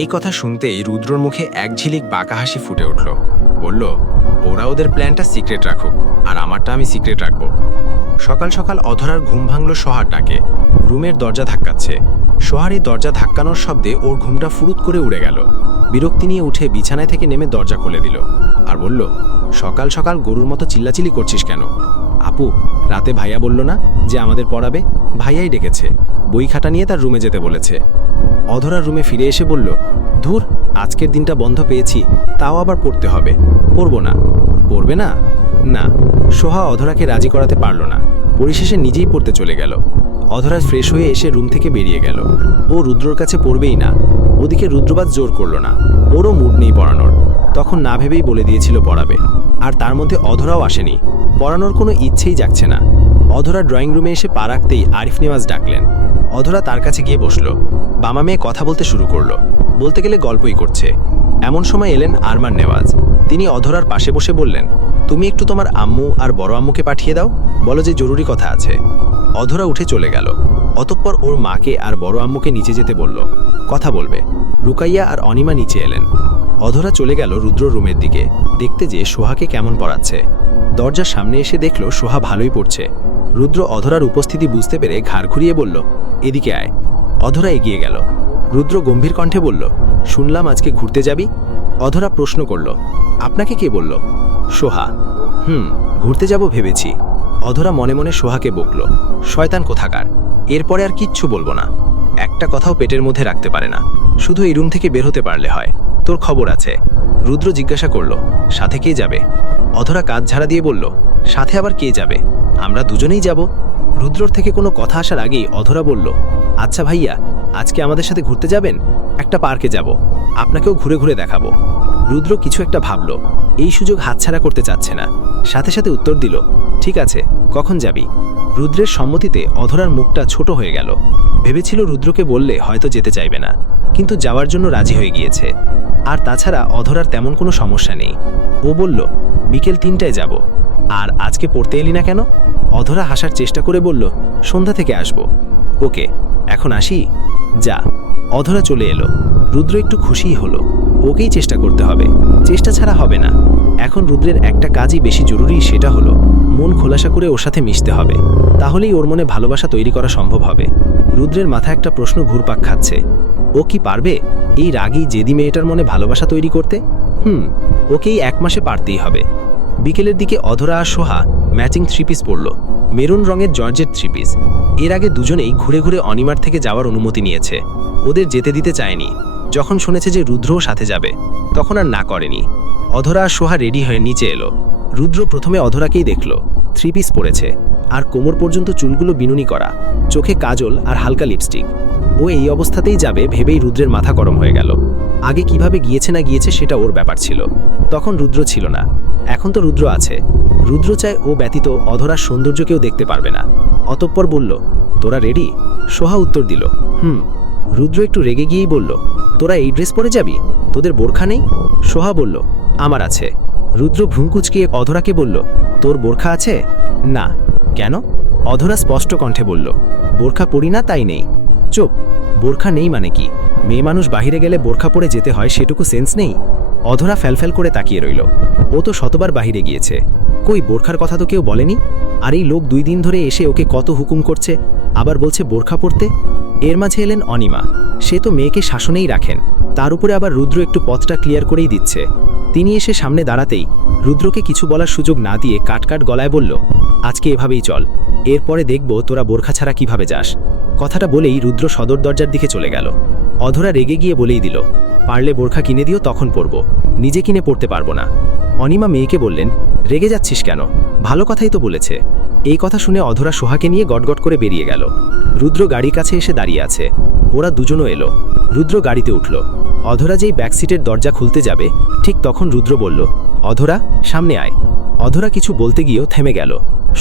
এই কথা শুনতেই রুদ্রর মুখে এক ঝিলিক বাঁকা হাসি ফুটে উঠল। বলল, ওরা ওদের প্ল্যানটা সিক্রেট রাখুক, আর আমারটা আমি সিক্রেট রাখবো। সকাল সকাল অধরার ঘুম ভাঙল সোহার ডাকে। রুমের দরজা ধাক্কাচ্ছে। সোহার এই দরজা ধাক্কানোর শব্দে ওর ঘুমটা ফুরুত করে উড়ে গেল। বিরক্তি নিয়ে উঠে বিছানায় থেকে নেমে দরজা খুলে দিল আর বলল, সকাল সকাল গরুর মতো চিল্লাচিল্লি করছিস কেন? আপু, রাতে ভাইয়া বলল না যে আমাদের পড়াবে? ভাইয়াই ডেকেছে, বই খাতা নিয়ে তার রুমে যেতে বলেছে। অধরার রুমে ফিরে এসে বলল, ধুর, আজকের দিনটা বন্ধ পেয়েছি, তাও আবার পড়তে হবে। পড়ব না। পড়বে না? না। সোহা অধরাকে রাজি করাতে পারল না। পরিশেষে নিজেই পড়তে চলে গেল। অধরা ফ্রেশ হয়ে এসে রুম থেকে বেরিয়ে গেল। ও রুদ্রর কাছে পড়বেই না। ওদিকে রুদ্রবাজ জোর করল না, ওরও মুড নেই পড়ানোর। তখন না ভেবেই বলে দিয়েছিল পড়াবে, আর তার মধ্যে অধরাও আসেনি। পড়ানোর কোনো ইচ্ছেই জাগছে না। অধরা ড্রয়িং রুমে এসে পা রাখতেই আরিফ নেওয়াজ ডাকলেন। অধরা তার কাছে গিয়ে বসল। বাবা মেয়ে কথা বলতে শুরু করলো, বলতে গেলে গল্পই করছে। এমন সময় এলেন আরমান নেওয়াজ। তিনি অধরার পাশে বসে বললেন, তুমি একটু তোমার আম্মু আর বড় আম্মুকে পাঠিয়ে দাও, বলো যে জরুরি কথা আছে। অধরা উঠে চলে গেল। অতঃপর ওর মাকে আর বড় আম্মুকে নিচে যেতে বলল, কথা বলবে। রুকাইয়া আর অনিমা নিচে এলেন। অধরা চলে গেল রুদ্র রুমের দিকে, দেখতে যে সোহাকে কেমন পড়াচ্ছে। দরজার সামনে এসে দেখল সোহা ভালোই পড়ছে। রুদ্র অধরার উপস্থিতি বুঝতে পেরে ঘাড় ঘুরিয়ে বলল, এদিকে আয়। অধরা এগিয়ে গেল। রুদ্র গম্ভীর কণ্ঠে বলল, শুনলাম আজকে ঘুরতে যাবি? অধরা প্রশ্ন করল, আপনাকে কে বলল? সোহা। ঘুরতে যাব ভেবেছি। অধরা মনে মনে সোহাকে বকল, শয়তান কোথাকার, এরপরে আর কিচ্ছু বলবো না। একটা কথাও পেটের মধ্যে রাখতে পারে না, শুধু এই রুম থেকে বের হতে পারলে হয়। তোর খবর আছে? রুদ্র জিজ্ঞাসা করল, সাথে কে যাবে? অধরা কাজ ঝাড়া দিয়ে বলল, সাথে আবার কে যাবে? আমরা দুজনেই যাব। রুদ্রর থেকে কোনো কথা আসার আগেই অধরা বলল, আচ্ছা ভাইয়া, আজকে আমাদের সাথে ঘুরতে যাবেন? একটা পার্কে যাব, আপনাকেও ঘুরে ঘুরে দেখাবো। রুদ্র কিছু একটা ভাবল, এই সুযোগ হাতছাড়া করতে চাচ্ছে না। সাথে সাথে উত্তর দিল, ঠিক আছে, কখন যাবি? রুদ্রের সম্মতিতে অধরার মুখটা ছোট হয়ে গেল। ভেবেছিল রুদ্রকে বললে হয়তো যেতে চাইবে না, কিন্তু যাওয়ার জন্য রাজি হয়ে গিয়েছে। আর তাছাড়া অধরার তেমন কোনো সমস্যা নেই। ও বলল, বিকেল 3টায় যাব। আর আজকে পড়তে এলি না কেন? অধরা হাসার চেষ্টা করে বলল, সন্ধ্যা থেকে আসব। ওকে, এখন আসি? যা। অধরা চলে এলো। রুদ্র একটু খুশিই হলো। ওকেই চেষ্টা করতে হবে, চেষ্টা ছাড়া হবে না। এখন রুদ্রের একটা কাজই বেশি জরুরি, সেটা হলো মন খোলাসা করে ওর সাথে মিশতে হবে। তাহলেই ওর মনে ভালোবাসা তৈরি করা সম্ভব হবে। রুদ্রের মাথায় একটা প্রশ্ন ঘুরপাক খাচ্ছে, ও কি পারবে এই রাগী জেদি মেয়েটার মনে ভালোবাসা তৈরি করতে? ওকেই 1 মাসে পারতেই হবে। বিকেলের দিকে অধরা আর সোহা ম্যাচিং 3 পিস পরল, মেরুন রঙের জর্জেট 3 পিস। এর আগে দুজনেই ঘুরে ঘুরে অনিমার থেকে যাওয়ার অনুমতি নিয়েছে। ওদের যেতে দিতে চায়নি। যখন শুনেছে যে রুদ্রও সাথে যাবে, তখন আর না করেনি। অধরা আর সোহা রেডি হয়ে নিচে এলো। রুদ্র প্রথমে অধরাকেই দেখল। 3 পিস পরেছে, আর কোমর পর্যন্ত চুলগুলো বিনুনি করা, চোখে কাজল আর হালকা লিপস্টিক। ও এই অবস্থাতেই যাবে ভেবেই রুদ্রের মাথা গরম হয়ে গেল। আগে কিভাবে গিয়েছে না গিয়েছে সেটা ওর ব্যাপার ছিল, তখন রুদ্র ছিল না। এখন তো রুদ্র আছে। রুদ্র চায় ও ব্যতীত অধরার সৌন্দর্যকেও দেখতে পারবে না। অতঃপর বলল, তোরা রেডি? সোহা উত্তর দিল, রুদ্র একটু রেগে গিয়েই বলল, তোরা এই ড্রেস পরে যাবি? তোদের বোরখা নেই? সোহা বলল, আমার আছে। রুদ্র ভ্রুকুচকিয়ে অধরাকে বলল, তোর বোরখা আছে? না। কেন? অধরা স্পষ্ট কণ্ঠে বলল, বোরখা পরি না তাই নেই। চুপ। বোরখা নেই মানে কি? মেয়ে মানুষ বাহিরে গেলে বোরখা পরে যেতে হয়, সেটুকু সেন্স নেই? অধরা ফ্যালফ্যাল করে তাকিয়ে রইল। ও তো শতবার বাহিরে গিয়েছে, কই বোরখার কথা তো কেউ বলেনি। আর এই লোক 2 দিন ধরে এসে ওকে কত হুকুম করছে, আবার বলছে বোরখা পরতে। এর মাঝে এলেন অনিমা। সে তো মেয়েকে শাসনেই রাখেন, তার উপরে আবার রুদ্র একটু পথটা ক্লিয়ার করেই দিচ্ছে। তিনি এসে সামনে দাঁড়াতেই রুদ্রকে কিছু বলার সুযোগ না দিয়ে কাটকাট গলায় বলল, আজকে এভাবেই চল, এরপরে দেখব তোরা বোরখা ছাড়া কিভাবে যাস। কথাটা বলেই রুদ্র সদর দরজার দিকে চলে গেল। অধরা রেগে গিয়ে বলেই দিল, পারলে বোরখা কিনে দিও, তখন পরব, নিজে কিনে পড়তে পারবো না। অনিমা মেয়েকে বললেন, রেগে যাচ্ছিস কেন? ভালো কথাই তো বলেছে। এই কথা শুনে অধরা সোহাকে নিয়ে গটগট করে বেরিয়ে গেল। রুদ্র গাড়ির কাছে এসে দাঁড়িয়ে আছে। ওরা দুজনও এলো। রুদ্র গাড়িতে উঠল। অধরা যেই ব্যাকসিটের দরজা খুলতে যাবে, ঠিক তখন রুদ্র বলল, অধরা, সামনে আয়। অধরা কিছু বলতে গিয়েও থেমে গেল।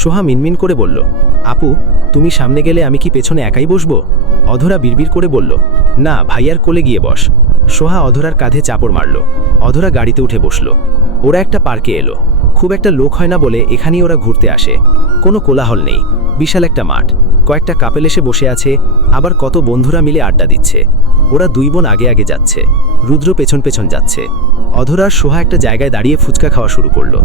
সোহা মিনমিন করে বলল, আপু, তুমি সামনে গেলে আমি কি পেছনে একাই বসবো? অধরা বিড়বিড় করে বলল, না, ভাইয়ার কোলে গিয়ে বস। সোহা অধরার কাঁধে চাপড় মারল। অধরা গাড়িতে উঠে বসল। ওরা একটা পার্কে এলো। খুব একটা লোক হয় না বলে এখানেই ওরা ঘুরতে আসে। কোনো কোলাহল নেই। বিশাল একটা মাঠ, কয়েকটা কাপেল এসে বসে আছে, আবার কত বন্ধুরা মিলে আড্ডা দিচ্ছে। ওরা দুই বোন আগে আগে যাচ্ছে, রুদ্র পেছন পেছন যাচ্ছে। অধরা আর সোহা একটা জায়গায় দাঁড়িয়ে ফুচকা খাওয়া শুরু করলো।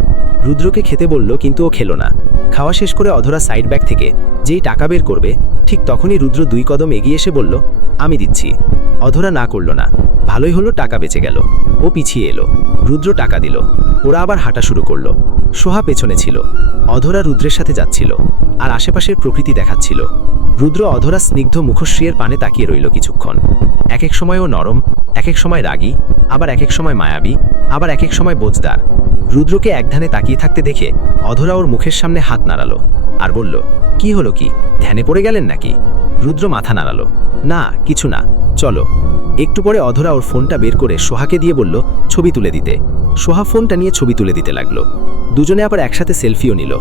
রুদ্রকে খেতে বলল, কিন্তু ও খেলো না। খাওয়া শেষ করে অধরা সাইড ব্যাগ থেকে যেই টাকা বের করবে, ঠিক তখনই রুদ্র 2 কদম এগিয়ে এসে বলল, আমি দিচ্ছি। অধরা না করল না। ভালোই হলো, টাকা বেঁচে গেল। ও পিছিয়ে এলো, রুদ্র টাকা দিল। ওরা আবার হাঁটা শুরু করলো। সোহা পেছনে ছিল, অধরা রুদ্রের সাথে যাচ্ছিল, আর আশেপাশের প্রকৃতি দেখাচ্ছিল। রুদ্র অধরা স্নিগ্ধ মুখশ্রীর পানে তাকিয়ে রইল কিছুক্ষণ। এক এক সময় ও নরম, এক এক সময় রাগী, আবার এক এক সময় মায়াবী, আবার এক এক সময় বোঝদার। রুদ্রকে একধানে তাকিয়ে থাকতে দেখে অধরা ওর মুখের সামনে হাত নাড়ালো আর বলল, কি হলো, কি ধ্যানে পড়ে গেলেন নাকি? রুদ্র মাথা নাড়ালো, না কিছু না, চলো। একটু পরে অধরা ওর ফোনটা বের করে সোহাকে দিয়ে বলল, ছবি তুলে দিতে। সোহা ফোনটা নিয়ে ছবি তুলে দিতে লাগলো। দুজনে আবার একসাথে সেলফিও নিল।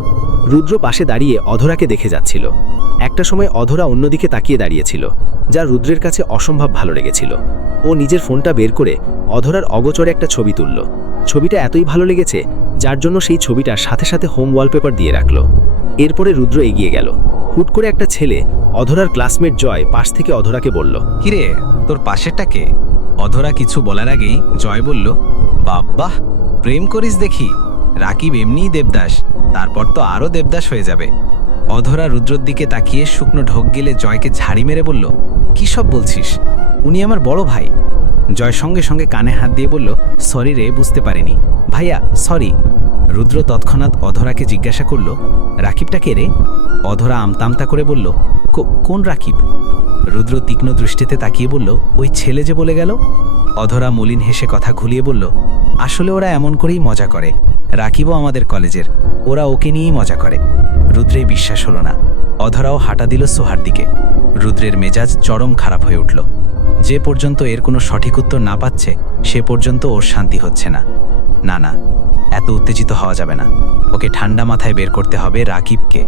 রুদ্র পাশে দাঁড়িয়ে অধরাকে দেখে যাচ্ছিল। একটা সময় অধরা অন্যদিকে তাকিয়ে দাঁড়িয়েছিল, যা রুদ্রের কাছে অসম্ভব ভালো লেগেছিল। ও নিজের ফোনটা বের করে অধরার অগোচরে একটা ছবি তুলল। ছবিটা এতই ভালো লেগেছে, যার জন্য সেই ছবিটা সাথে সাথে হোম ওয়ালপেপার দিয়ে রাখলো। এরপরে রুদ্র এগিয়ে গেল। হুট করে একটা ছেলে, অধরার ক্লাসমেট জয়, পাশ থেকে অধরাকে বলল, কিরে, তোর পাশেরটা কে? অধরা কিছু বলার আগেই জয় বলল, বাব্বাহ, প্রেম করিস দেখি। রাকিব এমনিই দেবদাস, তারপর তো আরও দেবদাস হয়ে যাবে। অধরা রুদ্রর দিকে তাকিয়ে শুকনো ঢোক গেলে জয়কে ঝাড়ি মেরে বলল, কি সব বলছিস? উনি আমার বড় ভাই। জয় সঙ্গে সঙ্গে কানে হাত দিয়ে বলল, সরি রে, বুঝতে পারিনি ভাইয়া, সরি। রুদ্র তৎক্ষণাৎ অধরাকে জিজ্ঞাসা করল, রাকিবটা কে রে? অধরা আমতামতা করে বলল, কোন রাকিব? রুদ্র তীক্ষ্ণ দৃষ্টিতে তাকিয়ে বলল, ওই ছেলে যে বলে গেল। অধরা মলিন হেসে কথা ঘুলিয়ে বলল, আসলে ওরা এমন করেই মজা করে। রাকিবও আমাদের কলেজের, ওরা ওকে নিয়েই মজা করে। রুদ্রের বিশ্বাস হলো না। অধরাও হাঁটা দিল সোহার দিকে। রুদ্রের মেজাজ চরম খারাপ হয়ে উঠল। যে পর্যন্ত এর কোনো সঠিক উত্তর না পাচ্ছে, সে পর্যন্ত ওর শান্তি হচ্ছে না। না না, এত উত্তেজিত হওয়া যাবে না। ওকে ঠান্ডা মাথায় বের করতে হবে রাকিবকে।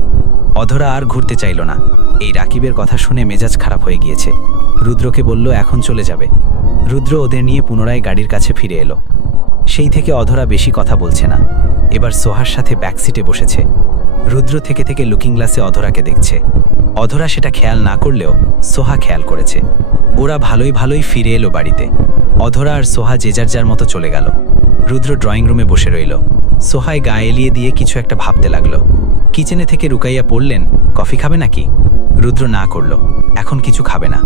অধরা আর ঘুরতে চাইল না। এই রাকিবের কথা শুনে মেজাজ খারাপ হয়ে গিয়েছে। রুদ্রকে বলল, এখন চলে যাবে। রুদ্র ওদের নিয়ে পুনরায় গাড়ির কাছে ফিরে এলো। সেই থেকে অধরা বেশি কথা বলছে না। এবার সোহার সাথে ব্যাকসিটে বসেছে। রুদ্র থেকে থেকে লুকিং গ্লাসে অধরাকে দেখছে। অধরা সেটা খেয়াল না করলেও সোহা খেয়াল করেছে। ওরা ভালোই ভালোই ফিরে এলো বাড়িতে। অধরা আর সোহা যে যার যার মতো চলে গেল। রুদ্র ড্রয়িং রুমে বসে রইল। সোহায় গা এলিয়ে দিয়ে কিছু একটা ভাবতে লাগলো। কিচেনে থেকে রুকাইয়া পড়লেন, কফি খাবে নাকি? রুদ্র না করল, এখন কিছু খাবে না।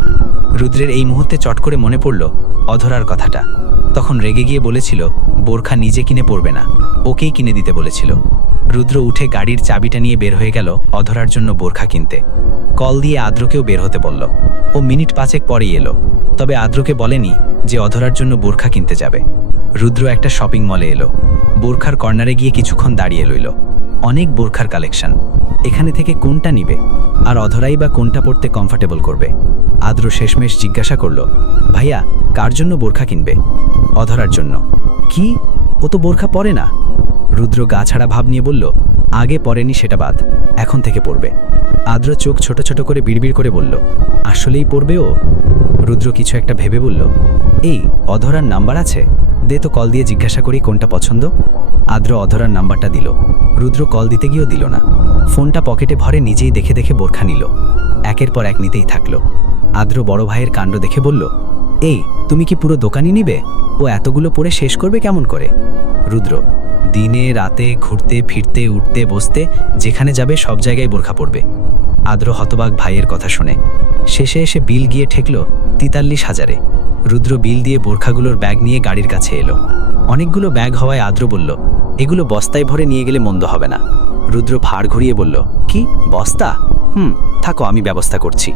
রুদ্রের এই মুহূর্তে চট করে মনে পড়ল অধরার কথাটা। তখন রেগে গিয়ে বলেছিল, বোরখা নিজে কিনে পড়বে না, ওকেই কিনে দিতে বলেছিল। রুদ্র উঠে গাড়ির চাবিটা নিয়ে বের হয়ে গেল অধরার জন্য বোরখা কিনতে। কল দিয়ে আদ্রকেও বের হতে বলল। ও মিনিট 5 পরেই এলো, তবে আদ্রকে বলেনি যে অধরার জন্য বোরখা কিনতে যাবে। রুদ্র একটা শপিং মলে এলো। বোরখার কর্নারে গিয়ে কিছুক্ষণ দাঁড়িয়ে রইল। অনেক বোরখার কালেকশন, এখানে থেকে কোনটা নিবে? আর অধরাই বা কোনটা পড়তে কমফর্টেবল করবে? আদ্র শেষমেশ জিজ্ঞাসা করল, ভাইয়া কার জন্য বোরখা কিনবে? অধরার জন্য। কি, ও তো বোরখা পরে না। রুদ্র গা ছাড়া ভাব নিয়ে বলল, আগে পরেনি সেটা বাদ, এখন থেকে পড়বে। আদ্র চোখ ছোট ছোট করে বিড়বিড় করে বলল, আসলেই পড়বে ও? রুদ্র কিছু একটা ভেবে বলল, এই অধরার নাম্বার আছে, দে তো কল দিয়ে জিজ্ঞাসা করি কোনটা পছন্দ। আদ্র অধরার নাম্বারটা দিল। রুদ্র কল দিতে গিয়েও দিল না। ফোনটা পকেটে ভরে নিজেই দেখে দেখে বোরখা নিল। একের পর এক নিতেই থাকলো। আদ্র বড় ভাইয়ের কাণ্ড দেখে বলল, এই তুমি কি পুরো দোকানই নিবে? ও এতগুলো পরে শেষ করবে কেমন করে? রুদ্র, দিনে রাতে ঘুরতে ফিরতে উঠতে বসতে যেখানে যাবে সব জায়গায় বোরখা পরবে। আদ্র হতবাক ভাইয়ের কথা শুনে। শেষে এসে বিল গিয়ে ঠেকল 43,000-এ। রুদ্র বিল দিয়ে বোরখাগুলোর ব্যাগ নিয়ে গাড়ির কাছে এলো। অনেকগুলো ব্যাগ হওয়ায় আদ্র বলল, এগুলো বস্তায় ভরে নিয়ে গেলে মন্দ হবে না। রুদ্র ফাড় ঘুরিয়ে বলল, কি বস্তা? থাকো, আমি ব্যবস্থা করছি।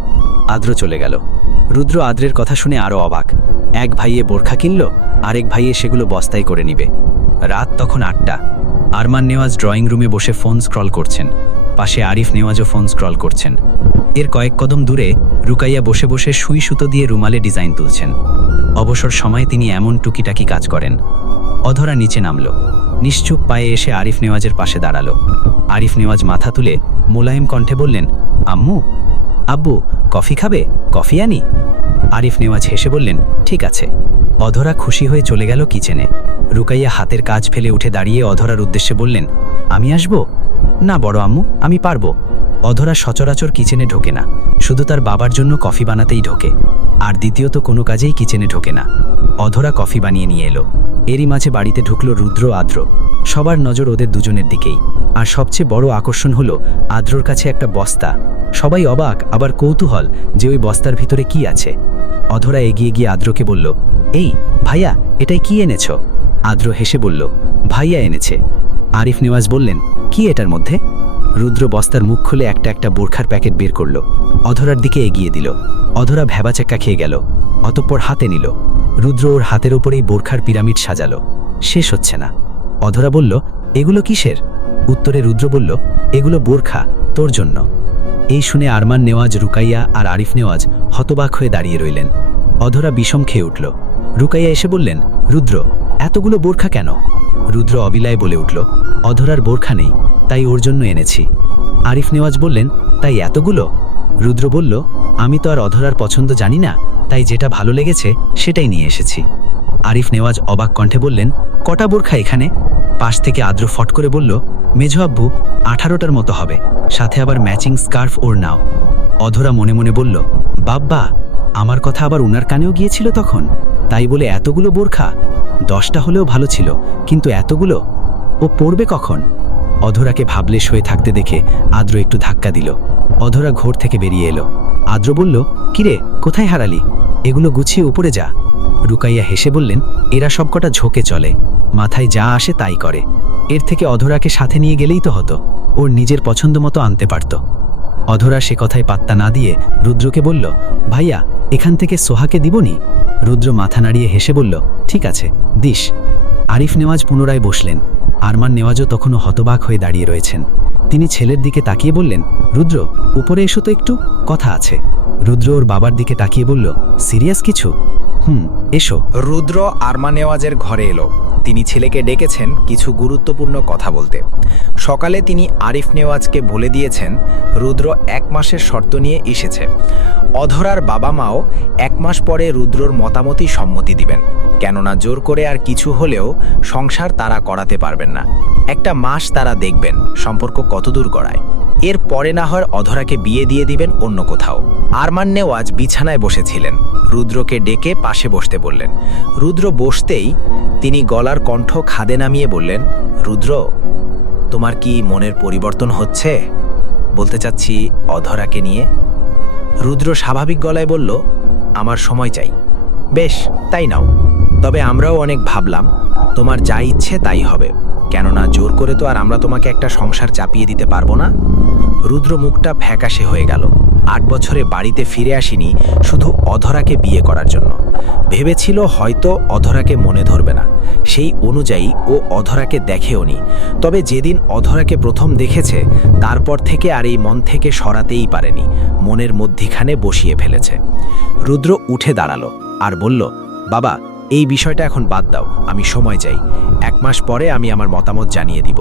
আদ্র চলে গেল। রুদ্র আদ্রের কথা শুনে আরও অবাক। এক ভাইয়ে বোরখা কিনল, আরেক ভাইয়ে সেগুলো বস্তায় করে নিবে। রাত তখন 8টা। আরমান নেওয়াজ ড্রয়িং রুমে বসে ফোন স্ক্রল করছেন। পাশে আরিফ নেওয়াজও ফোন স্ক্রল করছেন। এর কয়েক কদম দূরে রুকাইয়া বসে বসে সুই সুতো দিয়ে রুমালে ডিজাইন তুলছেন। অবসর সময়ে তিনি এমন টুকিটাকি কাজ করেন। অধরা নিচে নামল। নিশ্চুপ পায়ে এসে আরিফ নেওয়াজের পাশে দাঁড়ালো। আরিফ নেওয়াজ মাথা তুলে মোলায়েম কণ্ঠে বললেন, আম্মু, আব্বু কফি খাবে? কফি আনি? আরিফ নেওয়াজ হেসে বললেন, ঠিক আছে। অধরা খুশি হয়ে চলে গেল কিচেনে। রুকাইয়া হাতের কাজ ফেলে উঠে দাঁড়িয়ে অধরার উদ্দেশ্যে বললেন, আমি আসব? না বড় আম্মু, আমি পারবো। অধরা সচরাচর কিচেনে ঢোকে না, শুধু তার বাবার জন্য কফি বানাতেই ঢোকে। আর দ্বিতীয়ত কোনো কাজেই কিচেনে ঢোকে না। অধরা কফি বানিয়ে নিয়ে এলো। এরই মাঝে বাড়িতে ঢুকলো রুদ্র আদ্র। সবার নজর ওদের দুজনের দিকেই। আর সবচেয়ে বড় আকর্ষণ হলো আদ্রর কাছে একটা বস্তা। সবাই অবাক, আবার কৌতূহল যে ওই বস্তার ভিতরে কি আছে। অধরা এগিয়ে গিয়ে আদ্রকে বলল, এই ভাইয়া, এটাই কি এনেছ? আদ্র হেসে বলল, ভাইয়া এনেছে। আরিফ নেওয়াজ বললেন, কি এটার মধ্যে? রুদ্র বস্তার মুখ খুলে একটা একটা বোরখার প্যাকেট বের করলো, অধরার দিকে এগিয়ে দিল। অধরা ভ্যাবাচাক্কা খেয়ে গেল, অতঃপর হাতে নিল। রুদ্র ওর হাতের ওপরেই বোরখার পিরামিড সাজালো। শেষ হচ্ছে না। অধরা বলল, এগুলো কিসের? উত্তরে রুদ্র বলল, এগুলো বোরখা, তোর জন্য। এই শুনে আরমান নেওয়াজ, রুকাইয়া আর আরিফ নেওয়াজ হতবাক হয়ে দাঁড়িয়ে রইলেন। অধরা বিষম খেয়ে উঠল। রুকাইয়া এসে বললেন, রুদ্র, এতগুলো বোরখা কেন? রুদ্র অবিলায় বলে উঠল, অধরার বোরখা নেই, তাই ওর জন্য এনেছি। আরিফ নেওয়াজ বললেন, তাই এতগুলো? রুদ্র বলল, আমি তো আর অধরার পছন্দ জানি না, তাই যেটা ভালো লেগেছে সেটাই নিয়ে এসেছি। আরিফ নেওয়াজ অবাক কণ্ঠে বললেন, কটা বোরখা এখানে? পাশ থেকে আদ্র ফট করে বলল, মেঝো আব্বু, 18টার মতো হবে, সাথে আবার ম্যাচিং স্কার্ফ ওর নাও। অধরা মনে মনে বলল, বাব্বা, আমার কথা আবার উনার কানেও গিয়েছিল তখন, তাই বলে এতগুলো বোরখা? 10টা হলেও ভালো ছিল, কিন্তু এতগুলো ও পড়বে কখন? অধরাকে ভাবলেশ হয়ে থাকতে দেখে আদ্র একটু ধাক্কা দিল। অধরা ঘোর থেকে বেরিয়ে এলো। আদ্র বলল, কিরে, কোথায় হারালি? এগুলো গুছিয়ে উপরে যা। রুকাইয়া হেসে বললেন, এরা সবকটা ঝোঁকে চলে, মাথায় যা আসে তাই করে। এর থেকে অধরাকে সাথে নিয়ে গেলেই তো হতো, ওর নিজের পছন্দ মতো আনতে পারত। অধরা সে কথায় পাত্তা না দিয়ে রুদ্রকে বলল, ভাইয়া, এখান থেকে সোহাকে দিবনি? রুদ্র মাথা নাড়িয়ে হেসে বলল, ঠিক আছে, দিস। আরিফ নেওয়াজ পুনরায় বসলেন। আরমান নেওয়াজও তখনও হতবাক হয়ে দাঁড়িয়ে রয়েছেন। তিনি ছেলের দিকে তাকিয়ে বললেন, রুদ্র, উপরে এসো তো, একটু কথা আছে। রুদ্র ওর বাবার দিকে তাকিয়ে বলল, সিরিয়াস কিছু? এসো। রুদ্র আরমান নেওয়াজের ঘরে এলো। তিনি ছেলেকে ডেকেছেন কিছু গুরুত্বপূর্ণ কথা বলতে। সকালে তিনি আরিফ নেওয়াজকে বলে দিয়েছেন রুদ্র 1 মাসের শর্ত নিয়ে এসেছে। অধরার বাবা মাও 1 মাস পরে রুদ্রর মতামতই সম্মতি দিবেন, কেননা জোর করে আর কিছু হলেও সংসার তারা করাতে পারবেন না। 1টা মাস তারা দেখবেন সম্পর্ক কতদূর গড়ায়। এর পরে না হয় অধরাকে বিয়ে দিয়ে দিবেন অন্য কোথাও। আরমান নেওয়াজ বিছানায় বসেছিলেন। রুদ্রকে ডেকে পাশে বসতে বললেন। রুদ্র বসতেই তিনি গলার কণ্ঠ খাদে নামিয়ে বললেন, রুদ্র, তোমার কি মনের পরিবর্তন হচ্ছে? বলতে চাচ্ছি অধরাকে নিয়ে। রুদ্র স্বাভাবিক গলায় বলল, আমার সময় চাই। বেশ, তাই নাও, তবে আমরাও অনেক ভাবলাম, তোমার যা ইচ্ছে তাই হবে, কেননা জোর করে তো আর আমরা তোমাকে একটা সংসার চাপিয়ে দিতে পারবো না। রুদ্র মুখটা ফ্যাকাশে হয়ে গেল। 8 বছরে বাড়িতে ফিরে আসিনি শুধু অধরাকে বিয়ে করার জন্য। ভেবেছিল হয়তো অধরাকে মনে ধরবে না, সেই অনুযায়ী ও অধরাকে দেখেওনি। তবে যেদিন অধরাকে প্রথম দেখেছে তারপর থেকে আর এই মন থেকে সরাতেই পারেনি, মনের মধ্যিখানে বসিয়ে ফেলেছে। রুদ্র উঠে দাঁড়ালো আর বলল, বাবা, এই বিষয়টা এখন বাদ দাও, আমি সময় চাই। 1 মাস পরে আমি আমার মতামত জানিয়ে দিব।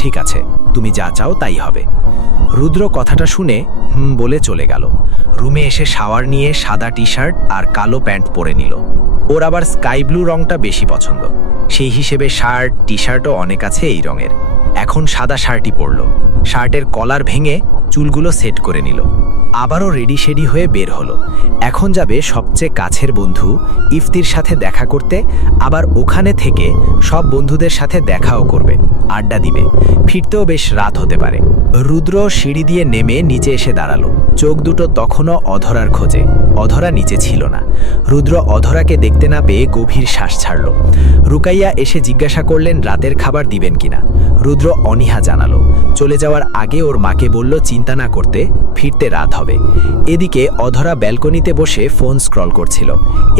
ঠিক আছে, তুমি যা চাও তাই হবে। রুদ্র কথাটা শুনে বলে চলে গেল। রুমে এসে শাওয়ার নিয়ে সাদা টি শার্ট আর কালো প্যান্ট পরে নিল। ওর আবার স্কাই ব্লু রংটা বেশি পছন্দ, সেই হিসেবে শার্ট টি শার্টও অনেক আছে এই রঙের। এখন সাদা শার্টই পরল। শার্টের কলার ভেঙে চুলগুলো সেট করে নিল। আবারও রেডি শেডি হয়ে বের হলো। এখন যাবে সবচেয়ে কাছের বন্ধু ইফতির সাথে দেখা করতে, আবার ওখানে থেকে সব বন্ধুদের সাথে দেখাও করবে, আড্ডা দিবে। ফিরতেও বেশ রাত হতে পারে। রুদ্র সিঁড়ি দিয়ে নেমে নিচে এসে দাঁড়ালো। চোখ দুটো তখনও অধরার খোঁজে। অধরা নিচে ছিল না। রুদ্র অধরাকে দেখতে না পেয়ে গভীর শ্বাস ছাড়ল। রুকাইয়া এসে জিজ্ঞাসা করলেন রাতের খাবার দিবেন কিনা। রুদ্র অনীহা জানালো। চলে যাওয়ার আগে ওর মাকে বলল চিন্তা না করতে, ফিরতে রাত হবে। এদিকে অধরা ব্যালকনিতে বসে ফোন স্ক্রল করছিল।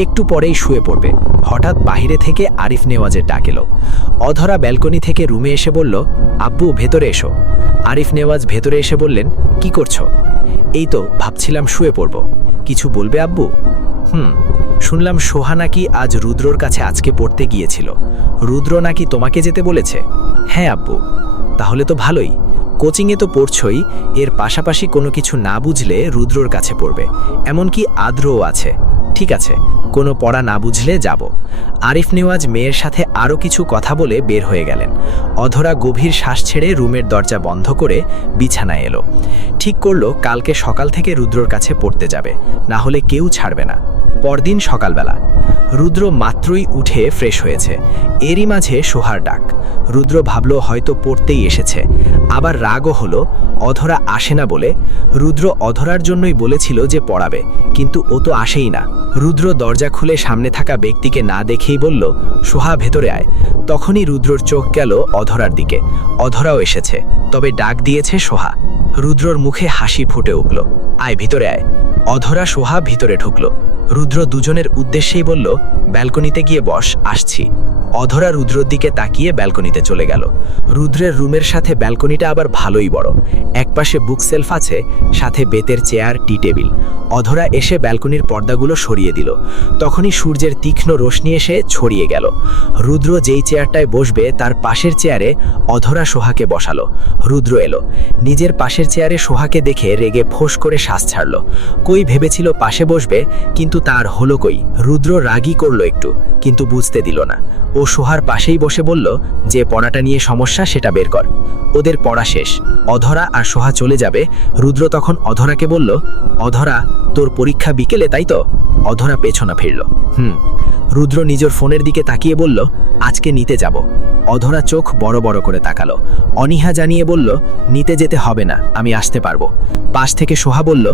একটু পরেই শুয়ে পড়বে। হঠাৎ বাইরে থেকে আরিফ নেওয়াজের ডাক এলো। অধরা ব্যালকনি থেকে রুমে এসে বলল, আব্বু, ভেতরে এসো। আরিফ নেওয়াজ ভেতরে এসে বললেন, কি করছো? এই তো ভাবছিলাম শুয়ে পড়ব। কিছু বলবে আব্বু? শুনলাম সোহা নাকি আজ রুদ্রর কাছে আজকে পড়তে গিয়েছিল। রুদ্র নাকি তোমাকে যেতে বলেছে? হ্যাঁ আব্বু। তাহলে তো ভালোই, কোচিংয়ে তো পড়ছই, এর পাশাপাশি কোনো কিছু না বুঝলে রুদ্রর কাছে পড়বে। এমনকি আদ্রও আছে। ঠিক আছে, কোনো পড়া না বুঝলে যাব। আরিফ নেওয়াজ মেয়ের সাথে আরও কিছু কথা বলে বের হয়ে গেলেন। অধরা গভীর শ্বাস ছেড়ে রুমের দরজা বন্ধ করে বিছানায় এলো। ঠিক করলো কালকে সকাল থেকে রুদ্রর কাছে পড়তে যাবে, না হলে কেউ ছাড়বে না। পরদিন সকালবেলা রুদ্র মাত্রই উঠে ফ্রেশ হয়েছে। এরই মাঝে সোহার ডাক। রুদ্র ভাবল হয়তো পড়তেই এসেছে। আবার রাগও হলো অধরা আসে না বলে। রুদ্র অধরার জন্যই বলেছিল যে পড়াবে, কিন্তু ও তো আসেই না। রুদ্র দরজা খুলে সামনে থাকা ব্যক্তিকে না দেখেই বলল, সোহা ভেতরে আয়। তখনই রুদ্রর চোখ গেল অধরার দিকে। অধরাও এসেছে, তবে ডাক দিয়েছে সোহা। রুদ্রর মুখে হাসি ফুটে উঠল। আয় ভিতরে আয়। অধরা সোহা ভিতরে ঢুকল। রুদ্র দুজনের উদ্দেশ্যেই বলল, ব্যালকনিতে গিয়ে বস, আসছি। অধরা রুদ্রর দিকে তাকিয়ে ব্যালকনিতে চলে গেল। রুদ্রের রুমের সাথে ব্যালকনিটা আবার ভালোই বড়। একপাশে বুকশেলফ আছে, সাথে বেতের চেয়ার, টি টেবিল। অধরা এসে ব্যালকনির পর্দাগুলো সরিয়ে দিল। তখনই সূর্যের তীক্ষ্ণ রোশনি এসে ছড়িয়ে গেল। রুদ্র যেই চেয়ারটায় বসবে তার পাশের চেয়ারে অধরা সোহাকে বসালো। রুদ্র এলো। নিজের পাশের চেয়ারে সোহাকে দেখে রেগে ফোঁস করে শ্বাস ছাড়ল। কই ভেবেছিল পাশে বসবে, কিন্তু তার হলো কই। রুদ্র রাগই করলো একটু, কিন্তু বুঝতে দিল না। ও সোহার পাশেই বসে বলল, যে পড়াটা নিয়ে সমস্যা সেটা বের কর। ওদের পড়া শেষ, অধরা আর সোহা চলে যাবে। রুদ্র তখন অধরাকে বলল, অধরা তোর পরীক্ষা বিকেলে, তাই তো? অধরা পেছনে ফিরল। রুদ্র নিজের ফোনের দিকে তাকিয়ে বলল, আজকে নিতে যাব। অধরা চোখ বড় বড় করে তাকালো। অনীহা জানিয়ে বলল, নিতে যেতে হবে না, আমি আসতে পারবো। পাশ থেকে সোহা বলল,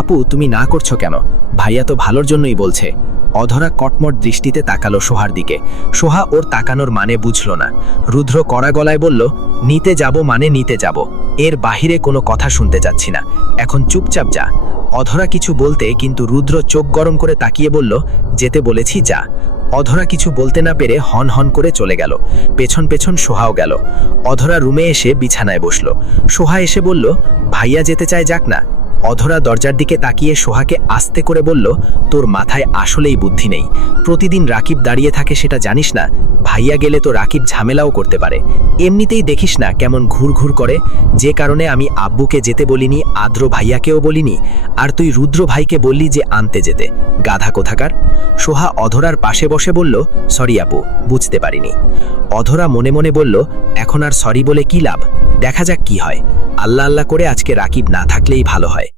আপু তুমি না করছো কেন? ভাইয়া তো ভালোর জন্যই বলছে। অধরা কটমট দৃষ্টিতে তাকালো সোহার দিকে। সোহা ওর তাকানোর মানে বুঝল না। রুদ্র কড়া গলায় বলল, নিতে যাব মানে নিতে যাব, এর বাহিরে কোনো কথা শুনতে যাচ্ছি না, এখন চুপচাপ যা। অধরা কিছু বলতে, কিন্তু রুদ্র চোখ গরম করে তাকিয়ে বলল, যেতে বলেছি যা। অধরা কিছু বলতে না পেরে হন হন করে চলে গেল। পেছন পেছন সোহাও গেল। অধরা রুমে এসে বিছানায় বসল। সোহা এসে বলল, ভাইয়া যেতে চায়, যাক না। অধরা দরজার দিকে তাকিয়ে সোহাকে আস্তে করে বলল, তোর মাথায় আসলেই বুদ্ধি নেই। প্রতিদিন রাকিব দাঁড়িয়ে থাকে সেটা জানিস না? ভাইয়া গেলে তো রাকিব ঝামেলাও করতে পারে। এমনিতেই দেখিস না কেমন ঘুর ঘুর করে, যে কারণে আমি আব্বুকে যেতে বলিনি, আদ্র ভাইয়াকেও বলিনি, আর তুই রুদ্র ভাইকে বললি যে আনতে যেতে। গাধা কোথাকার। সোহা অধরার পাশে বসে বলল, সরি আপু, বুঝতে পারিনি। অধরা মনে মনে বলল, এখন আর সরি বলে কি লাভ, দেখা যাক কি হয়। আল্লাহ আল্লাহ করে আজকে রাকিব না থাকলেই ভালো হয়।